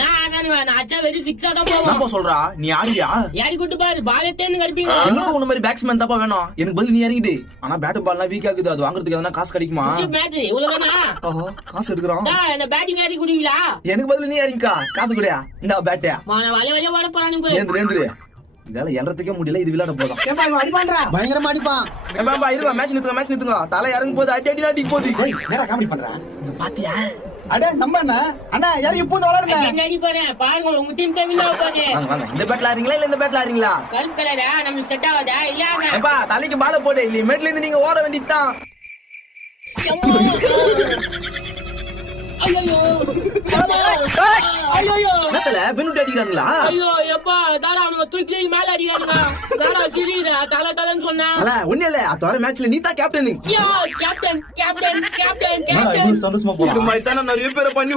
நான் அச்சா வெரி சிக்ஸா தான் போவோம். என்னப்பா சொல்றா நீ ஆடியா? யாரி கூட்டு பாரு பாலத்தேன்னு கடிப்பீங்க. எனக்கு உன்ன மாதிரி பேட்ஸ்மேன் தாப்பா வேணும். எனக்கு பதில் நீ இறங்கிடு. ஆனா பேட் பால்லாம் வீக் ஆகுது. அது வாங்குறதுக்கு எதனா காசு கிடைக்குமா? மேட்ச் இவ்வளவுதானா? ஓஹோ காசு எடுக்கறோம். என்ன பேட்டிங் ஆடி குடுவீங்களா? எனக்கு பதில் நீ இறங்கிக்கா. காசு குடியா? இந்தா பேட்டே. மான வளைய வளைய ஓட போறானுங்க. ஏந்திரு. இதெல்லாம் எல்றதுக்கே முடியல. இது விளையாட போதும். ஏம்பா இவன் அடிப்பான்டா. பயங்கரமா அடிப்பான். ஏம்பா இருங்க மேட்ச் நிறுத்துங்க. தலை இறங்கும் போது அடி அடிக்கு போகுது. ஏய் என்னடா காமெடி பண்ற? இங்க பாத்தியா? அட நம்ம என்ன? அண்ணா இறங்கி பூந்து விளையாடுங்க. என்ன அடி போறேன் பாருங்க உங்க டீம் தேவில போகுது. வாங்க. இந்த பேட்ல ஆறீங்களா இல்ல இந்த பேட்ல ஆறீங்களா? கருப்பு கலரா நமக்கு செட் ஆகாதா? இல்ல ஏம்பா தலைக்கு பால போடு. லிமிட்ல இருந்து நீங்க ஓட வேண்டியதுதான். ஐயோ ஐயோ என்னத்தல பெனுட்டி அடிக்கிறாங்களா? ஐயோ எப்பா தாரா அவங்க தூக்கி மேல அடிக்கிறாங்க. தாரா சிரிடா தலன்னு சொன்னா. அல ஒண்ணே இல்ல. அத்தவர மேட்ச்ல நீ தான் கேப்டன். யோ கேப்டன் சந்தோஷமா போலாம். இது மாதிரி தான் நிறைய பேரை பண்ணி